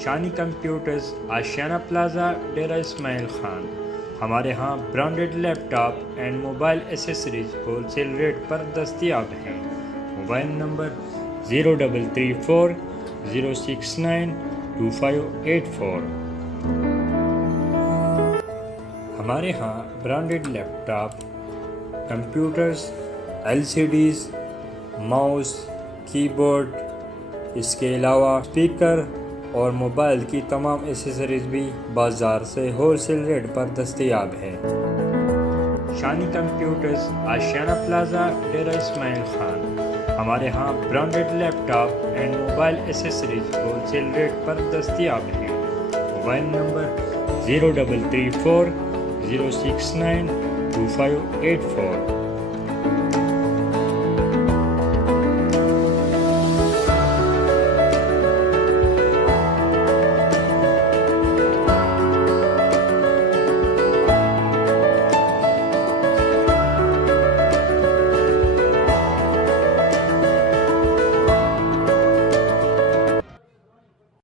شانی computers, Ashiana plaza, Dera Ismail Khan. ہمارے ہاں branded laptop and mobile accessories wholesale rate پر دستیاب ہیں۔ Mobile number 0334 069 2584۔ ہمارے ہاں branded laptop, computers, LCDs، mouse, keyboard, اس کے علاوہ اسپیکر اور موبائل کی تمام ایسیسریز بھی بازار سے ہول سیل ریٹ پر دستیاب ہے۔ Shani computers, Ashiana plaza, Dera Ismail Khan. ہمارے ہاں branded laptop and mobile accessories wholesale rate پر دستیاب ہیں۔ Mobile number 0334 069 2584۔